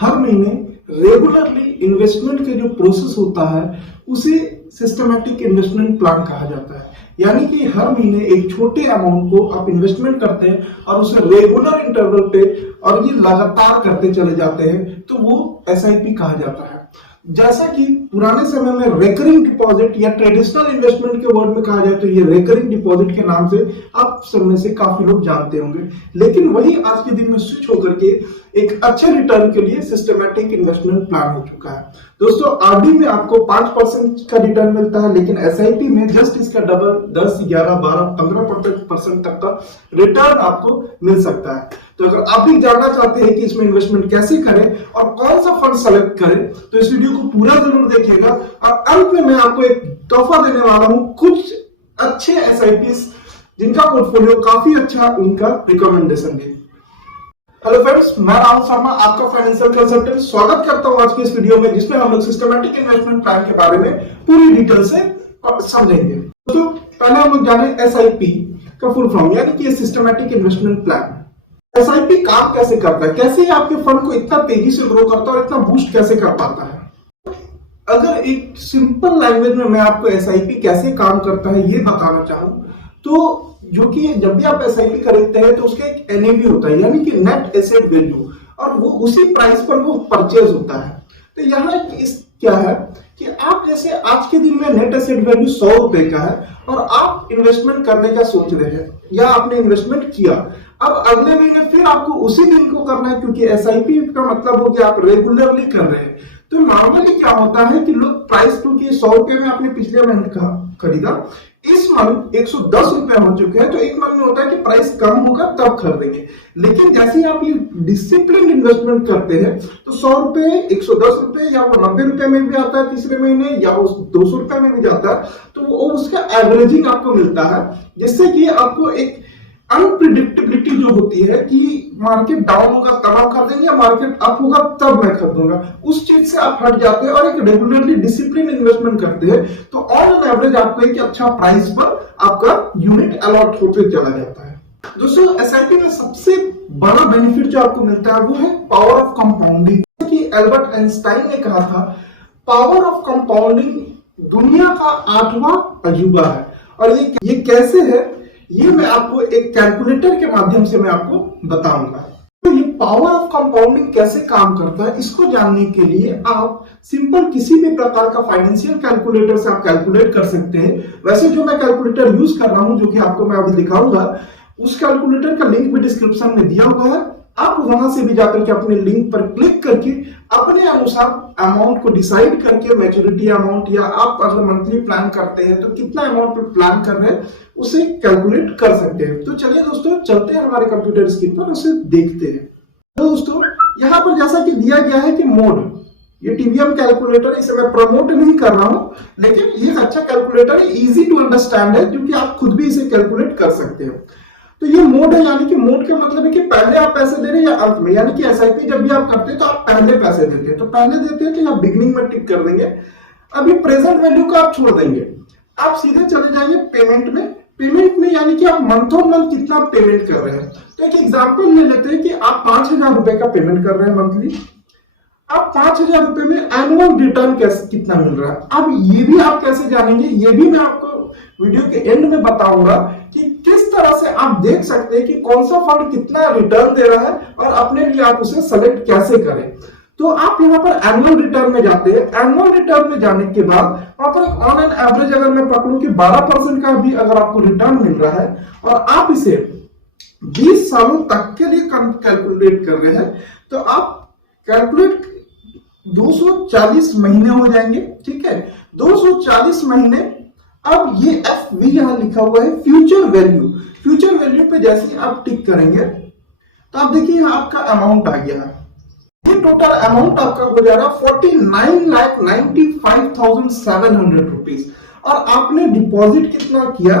हर महीने regularly investment के जो प्रोसेस होता है उसे सिस्टमैटिक इन्वेस्टमेंट प्लान कहा जाता है। यानी कि हर महीने एक छोटे अमाउंट को आप इन्वेस्टमेंट करते हैं और उसे रेगुलर इंटरवल पे और ये लगातार करते चले जाते हैं, तो वो एसआईपी कहा जाता है। जैसा कि पुराने समय में रेकरिंग डिपॉजिट या ट्रेडिशनल इन्वेस्टमेंट के वर्ड में कहा जाए तो ये रेकरिंग डिपॉजिट के नाम से आप सब में से काफी लोग जानते होंगे, लेकिन वही आज के दिन में स्विच होकर के एक अच्छे रिटर्न के लिए सिस्टमैटिक इन्वेस्टमेंट प्लान हो चुका है। दोस्तों, आरडी में आपको 5% का रिटर्न मिलता है, लेकिन एसआईपी में जस्ट इसका डबल 10, 11, 12, 15% तक का रिटर्न आपको मिल सकता है। तो अगर आप भी जानना चाहते हैं कि इसमें इन्वेस्टमेंट कैसे करें और कौन सा फंड सेलेक्ट करें, तो इस वीडियो को पूरा जरूर देखिएगा। और अंत में मैं आपको एक तोहफा देने वाला हूं, कुछ अच्छे एसआईपीज जिनका पोर्टफोलियो काफी अच्छा, उनका रिकमेंडेशन भी। हेलो फ्रेंड्स, मैं राहुल शर्मा, आपका फाइनेंशियल कंसल्टेंट। स्वागत करता हूं आज की इस वीडियो में, जिसमें हम लोग सिस्टमैटिक इन्वेस्टमेंट प्लान के बारे में पूरी डिटेल से समझेंगे। तो पहले हम लोग जाने एसआईपी का फुल फॉर्म, यानी कि सिस्टमैटिक इन्वेस्टमेंट प्लान। एसआईपी काम कैसे करता है, कैसे आपके फंड को इतना तेजी से ग्रो करता है और इतना बूस्ट कैसे कर पाता है। अगर एक सिंपल लैंग्वेज में मैं आपको एसआईपी कैसे काम करता है ये बताना चाहूं, तो जो कि जब भी आप एसआईपी खरीदते हैं तो उसका एक एनएवी होता है, यानी कि नेट एसेट वैल्यू, और वो उसी प्राइस पर वो परचेज होता है। तो यहाँ क्या है कि आप जैसे आज के दिन में नेट एसेट वैल्यू 100 रुपए का है और आप इन्वेस्टमेंट करने का सोच रहे हैं या आपने इन्वेस्टमेंट किया, अब अगले महीने फिर आपको उसी दिन को करना है, क्योंकि एसआईपी का मतलब हो कि आप रेगुलरली कर रहे हैं। तो नॉर्मली क्या होता है कि लोग प्राइस, क्योंकि 100 रुपए में आपने पिछले महीने का खरीदा, इस मंथ 110 रुपए हो चुके हैं, तो एक मन में होता है कि प्राइस कम होगा तब खरीदेंगे। लेकिन जैसे ही आप ये डिसिप्लिन इन्वेस्टमेंट करते हैं तो 100 रुपए, 110 रुपए या वो 90 रुपए में भी आता है तीसरे महीने, या उस 200 रुपए में भी जाता है, तो वो उसका एवरेजिंग आपको मिलता है, जिससे कि आपको एक अनप्रिडिक्टेबिलिटी जो होती है कि मार्केट डाउन होगा तब आप खरीदेंगे या मार्केट अप होगा तब मैं खरीदूंगा, उस चीज से आप हट जाते हैं और एक रेगुलरली डिसिप्लिन इन्वेस्टमेंट करते हैं, तो ऑन एन एवरेज आपको एक अच्छा प्राइस पर आपका यूनिट अलॉट होते चला जाता है। दोस्तों, एसआईपी में सबसे बड़ा बेनिफिट जो आपको मिलता है वो है पावर ऑफ कंपाउंडिंग। कि एल्बर्ट आइंस्टाइन ने कहा था, पावर ऑफ कंपाउंडिंग दुनिया का 8वां अजूबा है। और ये कैसे है, ये मैं आपको एक कैलकुलेटर के माध्यम से मैं आपको बताऊंगा। तो ये पावर ऑफ कंपाउंडिंग कैसे काम करता है, इसको जानने के लिए आप सिंपल किसी भी प्रकार का फाइनेंशियल कैलकुलेटर से आप कैलकुलेट कर सकते हैं। वैसे जो मैं कैलकुलेटर यूज कर रहा हूं, जो कि आपको मैं अभी दिखाऊंगा, उस कैलकुलेटर का लिंक भी डिस्क्रिप्शन में दिया हुआ है। आप वहां से भी जाकर के अपने लिंक पर क्लिक करके अपने अनुसार अमाउंट को डिसाइड करके, मैच्योरिटी अमाउंट, या आप अगर मंथली प्लान करते हैं तो कितना अमाउंट पर प्लान कर रहे हैं उसे कैलकुलेट कर सकते हैं। तो चलिए दोस्तों, चलते हैं हमारे कंप्यूटर स्क्रीन पर, उसे देखते हैं। तो दोस्तों, यहाँ पर जैसा कि दिया गया है कि मोड, ये टीवीएम कैलकुलेटर, इसे मैं प्रमोट नहीं कर रहा हूं, लेकिन ये अच्छा कैलकुलेटर है, इजी टू अंडरस्टैंड है, क्योंकि आप खुद भी इसे कैलकुलेट कर सकते हो। तो ये मोड है, यानी कि मोड का मतलब है कि पहले आप पैसे दे रहे हैं या अंत में, यानी कि एसआईपी जब भी आप करते हैं तो आप पहले पैसे देते हैं, तो पहले देते हैं तो आप बिगनिंग में टिक कर देंगे। अभी प्रेजेंट वैल्यू को आप छोड़ देंगे, आप सीधे चले जाएंगे पेमेंट में। पेमेंट में यानी कि आप मंथ ऑन मंथ कितना पेमेंट कर रहे हैं। तो एक एग्जांपल ले लेते हैं कि आप 5000 रुपए का पेमेंट कर रहे हैं मंथली। अब 5000 रुपए में एनुअल रिटर्न कितना मिल रहा है, अब ये भी आप कैसे जानेंगे, ये भी मैं आपको वीडियो के एंड में बताऊंगा कि किस तरह से आप देख सकते हैं कि कौन सा फंड कितना रिटर्न दे रहा है और अपने लिए आप उसे सेलेक्ट कैसे करें। तो आप यहाँ पर एनुअल रिटर्न में जाते हैं। एनुअल रिटर्न में जाने के बाद वहां पर ऑन एन एवरेज अगर मैं पकड़ूं कि 12% का भी अगर आपको रिटर्न मिल रहा है और आप इसे 20 सालों तक के लिए कैलकुलेट कर रहे हैं, तो आप कैलकुलेट 240 महीने हो जाएंगे। ठीक है, 240 महीने। अब ये FV यहां लिखा हुआ है फ्यूचर वैल्यू। फ्यूचर वैल्यू पे जैसे ही आप टिक करेंगे तो आप देखिए यहां आपका अमाउंट आ गया है। ये टोटल अमाउंट आपका हो जाएगा 49,95,700 रुपीज। और आपने डिपॉजिट कितना किया,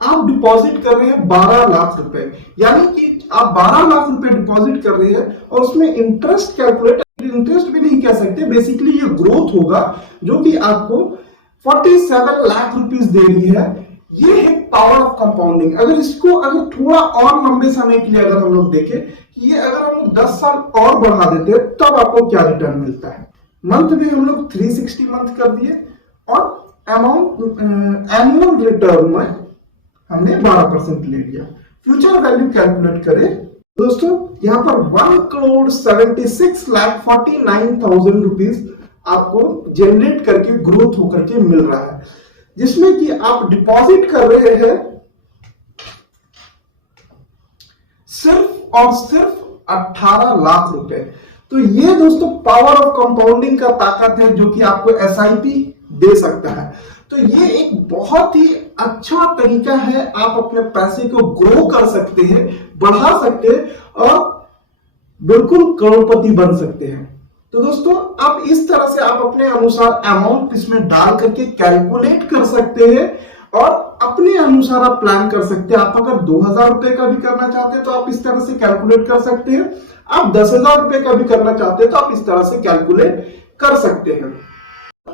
आप डिपॉजिट कर रहे हैं 12 लाख रुपए, यानी कि आप 12 लाख रुपए डिपॉजिट कर रहे हैं और उसमें इंटरेस्ट कैलकुलेट, इंटरेस्ट भी नहीं कह सकते, बेसिकली ये ग्रोथ होगा, जो कि आपको 47 लाख रुपीस दे रही है। ये है पावर ऑफ कंपाउंडिंग। अगर थोड़ा और लंबे समय के लिए अगर हम लोग देखें कि ये अगर हम लोग 10 साल और बढ़ा देते हैं तब आपको क्या रिटर्न मिलता है। मंथ भी हम लोग 360 मंथ कर दिए और अमाउंट एनुअल रिटर्न में हमने 12% ले लिया। फ्यूचर वैल्यू कैलकुलेट करें दोस्तों, यहाँ पर 1,76,49,000 रुपीज आपको जनरेट करके ग्रोथ होकर के मिल रहा है, जिसमें कि आप डिपॉजिट कर रहे हैं सिर्फ और सिर्फ 18 लाख रुपए। तो ये दोस्तों पावर ऑफ कंपाउंडिंग का ताकत है जो कि आपको एसआईपी दे सकता है। तो ये एक बहुत ही अच्छा तरीका है, आप अपने पैसे को ग्रो कर सकते हैं, बढ़ा सकते हैं और बिल्कुल करोड़पति बन सकते हैं। तो दोस्तों आप इस तरह से आप अपने अनुसार अमाउंट इसमें डाल करके कैलकुलेट कर सकते हैं और अपने अनुसार आप प्लान कर सकते हैं। आप अगर 2,000 रुपए का भी करना चाहते हैं तो आप इस तरह से कैलकुलेट कर सकते हैं। आप 10,000 रुपए का भी करना चाहते हैं तो आप इस तरह से कैलकुलेट कर सकते हैं।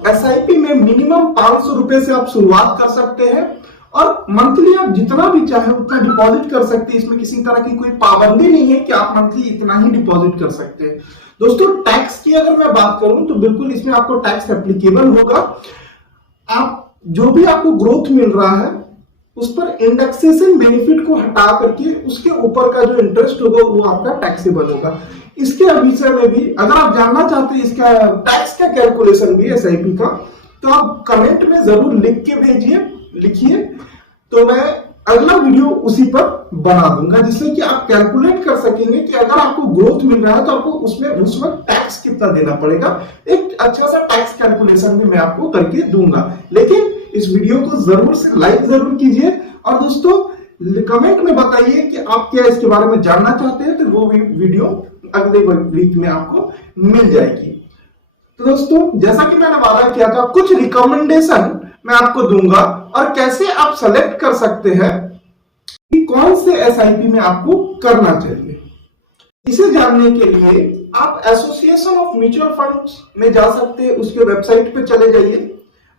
एसआईपी में मिनिमम 500 रुपए से आप शुरुआत कर सकते हैं और मंथली आप जितना भी चाहे उतना डिपॉजिट कर सकते हैं। इसमें किसी तरह की कोई पाबंदी नहीं है कि आप मंथली इतना ही डिपॉजिट कर सकते हैं। दोस्तों टैक्स की अगर मैं बात करूं तो बिल्कुल इसमें आपको टैक्स एप्लीकेबल होगा। आप जो भी आपको ग्रोथ मिल रहा है उस पर इंडेक्सेशन बेनिफिट को हटा करके उसके ऊपर का जो इंटरेस्ट होगा वो आपका टैक्सेबल होगा। इसके विषय में भी अगर आप जानना चाहते हैं इसका टैक्स का कैलकुलेशन भी एसआईपी का, तो आप कमेंट में जरूर लिख के भेजिए, लिखिए, तो मैं अगला वीडियो उसी पर बना दूंगा जिससे कि आप कैलकुलेट कर सकेंगे कि अगर आपको ग्रोथ मिल रहा है तो आपको उसमें उस वक्त टैक्स कितना देना पड़ेगा। एक अच्छा सा टैक्स कैलकुलेशन भी मैं आपको करके दूंगा। लेकिन इस वीडियो को जरूर से लाइक जरूर कीजिए और दोस्तों कमेंट में बताइए कि आप क्या इसके बारे में जानना चाहते हैं, तो वो भी वीडियो अगले वीक में आपको मिल जाएगी। तो दोस्तों जैसा कि मैंने वादा किया था, कुछ रिकमेंडेशन मैं आपको दूंगा और कैसे आप सेलेक्ट कर सकते हैं कि कौन से एसआईपी में आपको करना चाहिए। इसे जानने के लिए आप एसोसिएशन ऑफ म्यूचुअल फंड्स में जा सकते हैं, उसके वेबसाइट पे चले जाइए।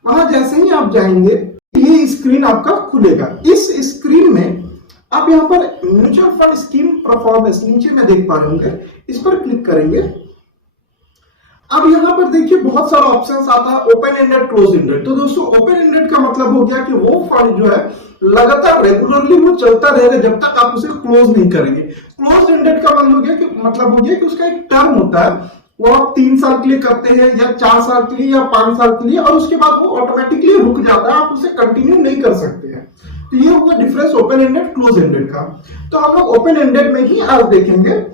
वहां जैसे ही आप जाएंगे ये स्क्रीन आपका खुलेगा। इस स्क्रीन में आप यहाँ पर म्यूचुअल फंड स्कीम परफॉर्मेंस नीचे में देख पा रहे होंगे, इस पर क्लिक करेंगे। अब यहाँ पर देखिए बहुत सारा ऑप्शंस आता है, ओपन एंडेड, क्लोज एंडेड। तो दोस्तों ओपन एंडेड का मतलब हो गया कि वो फंड जो है लगातार रेगुलरली वो चलता रहेगा जब तक आप उसे क्लोज नहीं करेंगे। क्लोज एंडेड का मतलब हो गया कि उसका एक टर्म होता है, वो आप 3 साल के लिए करते हैं या 4 साल के लिए या 5 साल के लिए और उसके बाद वो ऑटोमेटिकली रुक जाता है, आप उसे कंटिन्यू नहीं कर सकते हैं। तो ये होगा difference open ended close ended का। तो हम लोग ओपन एंडेड में ही आज देखेंगे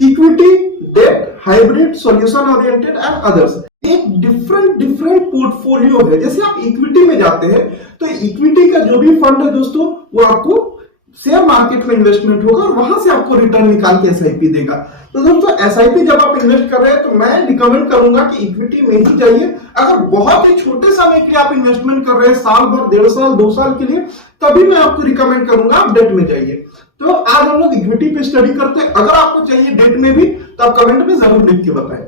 equity, debt, hybrid, solution oriented and others. एक डिफरेंट पोर्टफोलियो है। जैसे आप इक्विटी में जाते हैं तो इक्विटी का जो भी फंड है दोस्तों वो आपको शेयर मार्केट में इन्वेस्टमेंट होगा और वहां से आपको रिटर्न निकाल के एसआईपी देगा। तो दोस्तों एसआईपी जब आप इन्वेस्ट कर रहे हैं तो मैं रिकमेंड करूंगा कि इक्विटी में ही जाइए। अगर बहुत ही छोटे समय के लिए आप इन्वेस्टमेंट कर रहे हैं, साल भर, 1.5 साल, 2 साल के लिए, तभी मैं आपको रिकमेंड करूंगा आप डेट में जाइए। तो आज हम लोग इक्विटी पे स्टडी करते हैं। अगर आपको चाहिए डेट में भी तो आप कमेंट में जरूर लिख के बताएं।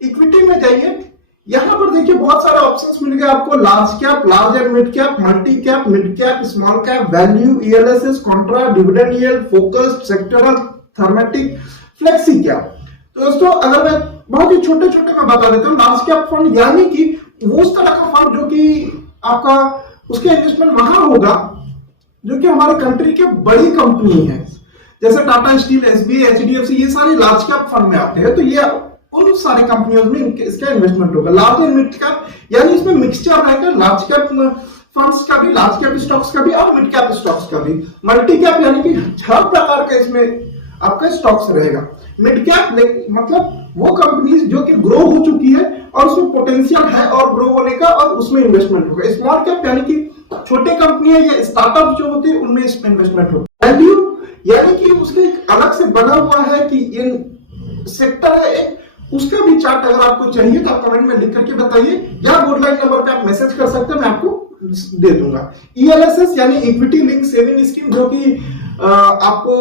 इक्विटी में जाइए, यहां पर देखिए बहुत सारे ऑप्शंस मिल गए आपको। Large cap, large and mid cap, multi cap, mid cap, small cap, value, ELSS, contra, dividend yield, focused, sectoral, thematic, flexi cap. तो दोस्तों अगर मैं बहुत ही छोटे छोटे में बता देता हूँ, लार्ज कैप फंड यानी कि वो उस तरह का फंड जो कि आपका उसके इन्वेस्टमेंट वहां होगा जो कि हमारे कंट्री की बड़ी कंपनी है, जैसे टाटा स्टील, एसबीआई, एचडीएफसी, ये सारे लार्ज कैप फंड में आते हैं। तो ये उन सारे कंपनियों में इसका इन्वेस्टमेंट होगा। लार्ज एंड मिड कैप यानी इसमें मिक्सचर रहेगा, लार्ज कैप फंड्स का भी, लार्ज कैप स्टॉक्स का भी और मिड कैप स्टॉक्स का भी। मल्टी कैप यानी कि हर प्रकार का इसमें आपका स्टॉक्स रहेगा। मिड कैप मतलब वो कंपनीज जो कि ग्रो हो चुकी है और उसमें पोटेंशियल है और ग्रो होने का और उसमें इन्वेस्टमेंट होगा। स्मॉल कैप यानी कि छोटे कंपनियां या स्टार्टअप जो होते हैं उनमें इसमें इन्वेस्टमेंट होगा। वैल्यू यानी कि उसके एक अलग से बना हुआ है कि इन सेक्टर है एक, उसका भी चार्ट अगर आपको चाहिए तो आप कमेंट में लिख करके बताइए या गुडलाइन नंबर पे आप मैसेज कर सकते हैं, मैं आपको दे दूंगा। ईएलएसएस यानी इक्विटी लिंक सेविंग स्कीम, जो कि आपको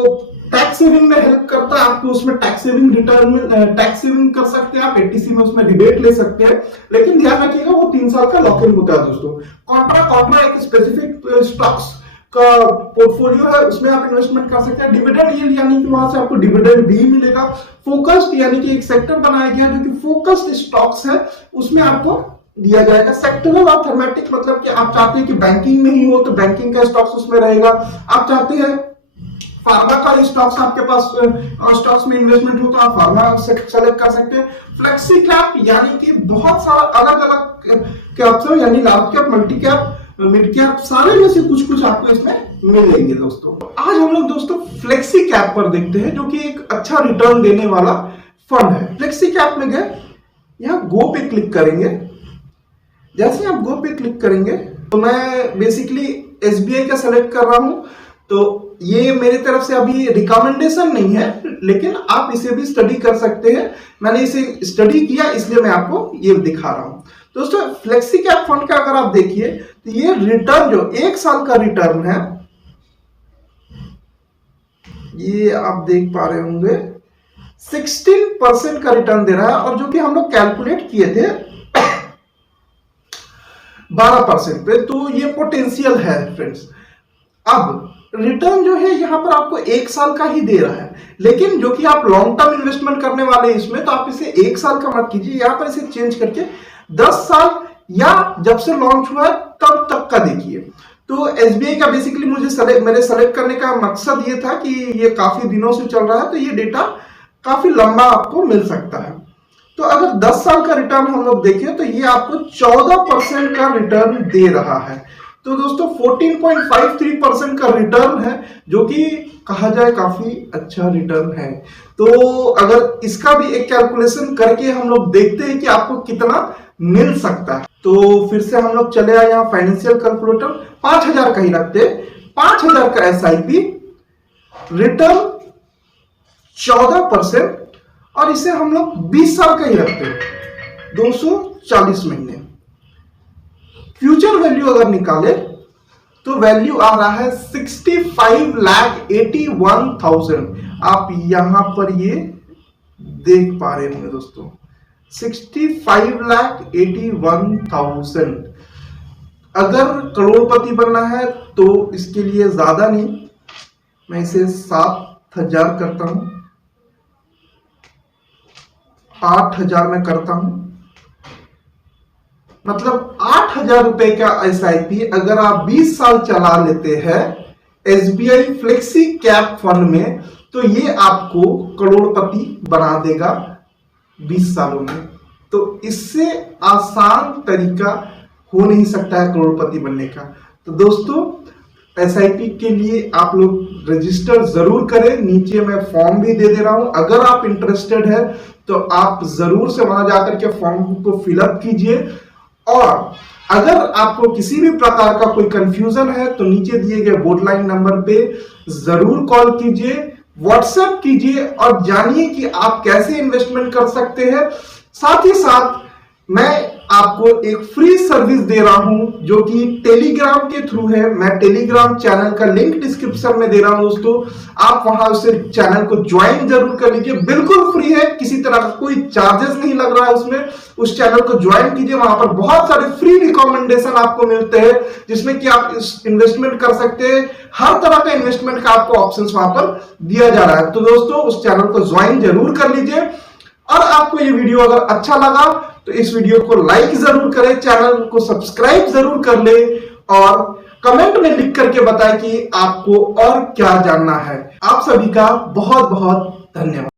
टैक्स सेविंग में हेल्प करता है। आपको उसमें टैक्स सेविंग रिटर्न में टैक्स सेविंग कर सकते हैं, आप एटीसी में उसमें रिबेट ले सकते हैं, लेकिन ध्यान रखिएगा वो 3 साल का लॉक इन होता है दोस्तों। कॉन्ट्रा एक स्पेसिफिक स्टॉक्स का पोर्टफोलियो है उसमें आप इन्वेस्टमेंट कर सकते हैं। डिविडेंड यील्ड यानी कि वहां से आपको डिविडेंड भी मिलेगा। फोकस्ड यानी कि एक सेक्टर बनाया गया जो कि फोकस्ड स्टॉक्स है उसमें आपको दिया जाएगा। सेक्टरल और थीमेटिक मतलब कि आप चाहते हैं कि बैंकिंग में ही हो तो बैंकिंग का स्टॉक्स उसमें रहेगा। आप चाहते हैं फार्मा का स्टॉक्स आपके पास स्टॉक्स में इन्वेस्टमेंट हो तो आप फार्मा सेलेक्ट कर सकते हैं। फ्लेक्सी कैप यानी कि बहुत सारा अलग अलग कैप्स है यानी large cap, multi cap, mid cap, सारे में से कुछ कुछ आपको इसमें मिलेंगे दोस्तों। आज हम लोग दोस्तों फ्लेक्सी कैप पर देखते हैं जो कि एक अच्छा रिटर्न देने वाला फंड है। फ्लेक्सी कैप में गए, यहाँ गो पे क्लिक करेंगे। जैसे आप गो पे क्लिक करेंगे तो मैं बेसिकली एसबीआई का सेलेक्ट कर रहा हूं, तो ये मेरी तरफ से अभी रिकमेंडेशन नहीं है लेकिन आप इसे भी स्टडी कर सकते हैं। मैंने इसे स्टडी किया इसलिए मैं आपको ये दिखा रहा हूं। दोस्तों फ्लेक्सी कैप फंड का अगर आप देखिए तो ये रिटर्न जो 1 साल का रिटर्न है, ये आप देख पा रहे होंगे 16% का रिटर्न दे रहा है और जो कि हम लोग कैलकुलेट किए थे 12% पे, तो ये पोटेंशियल है फ्रेंड्स। अब रिटर्न जो है यहां पर आपको 1 साल का ही दे रहा है, लेकिन जो कि आप लॉन्ग टर्म इन्वेस्टमेंट करने वाले हैं इसमें तो आप इसे 1 साल का मत कीजिए, यहां पर इसे चेंज करके 10 साल या जब से लॉन्च हुआ है तब तक का देखिए। तो एसबीआई का बेसिकली मेरे सेलेक्ट करने का मकसद ये था कि ये काफी दिनों से चल रहा है तो ये डेटा काफी लंबा आपको मिल सकता है। तो अगर 10 साल का रिटर्न हम लोग देखें तो ये आपको 14% का रिटर्न दे रहा है। तो दोस्तों 14.53% का रिटर्न है जो कि कहा जाए काफी अच्छा रिटर्न है। तो अगर इसका भी एक कैलकुलेशन करके हम लोग देखते हैं कि आपको कितना मिल सकता है, तो फिर से हम लोग चले आए यहाँ फाइनेंशियल कैलकुलेटर, 5000 का ही रखते, 5000 का एसआईपी, रिटर्न 14% और इसे हम लोग 20 साल का ही रखते हैं, 240 महीने। फ्यूचर वैल्यू अगर निकाले तो वैल्यू आ रहा है 65,81,000। आप यहां पर ये देख पा रहे होंगे दोस्तों 65,81,000। अगर करोड़पति बनना है तो इसके लिए ज्यादा नहीं, मैं इसे 7,000 करता हूं, 8,000 में करता हूं, मतलब 8,000 रुपए का एसआईपी अगर आप 20 साल चला लेते हैं एसबीआई फ्लेक्सी कैप फंड में तो ये आपको करोड़पति बना देगा 20 सालों में। तो इससे आसान तरीका हो नहीं सकता है करोड़पति बनने का। तो दोस्तों एसआईपी के लिए आप लोग रजिस्टर जरूर करें, नीचे मैं फॉर्म भी दे रहा हूं, अगर आप इंटरेस्टेड है तो आप जरूर से वहां जाकर के फॉर्म को फिलअप कीजिए। और अगर आपको किसी भी प्रकार का कोई कंफ्यूजन है तो नीचे दिए गए बोर्ड लाइन नंबर पे जरूर कॉल कीजिए, व्हाट्सएप कीजिए और जानिए कि आप कैसे इन्वेस्टमेंट कर सकते हैं। साथ ही साथ मैं आपको एक फ्री सर्विस दे रहा हूं जो कि टेलीग्राम के थ्रू है। मैं टेलीग्राम चैनल का लिंक डिस्क्रिप्शन में दे रहा हूं दोस्तों, आप वहां उसे चैनल को ज्वाइन जरूर कर लीजिए, बिल्कुल फ्री है, किसी तरह का कोई चार्जेस नहीं लग रहा है उसमें। उस चैनल को ज्वाइन कीजिए, वहां पर बहुत सारे फ्री रिकमेंडेशन आपको मिलते हैं जिसमें कि आप इन्वेस्टमेंट कर सकते हैं, हर तरह का इन्वेस्टमेंट का आपको ऑप्शंस वहां पर दिया जा रहा है। तो दोस्तों उस चैनल को ज्वाइन जरूर कर लीजिए। और आपको ये वीडियो अगर अच्छा लगा तो इस वीडियो को लाइक जरूर करें, चैनल को सब्सक्राइब जरूर कर ले और कमेंट में लिख करके बताएं कि आपको और क्या जानना है। आप सभी का बहुत बहुत धन्यवाद।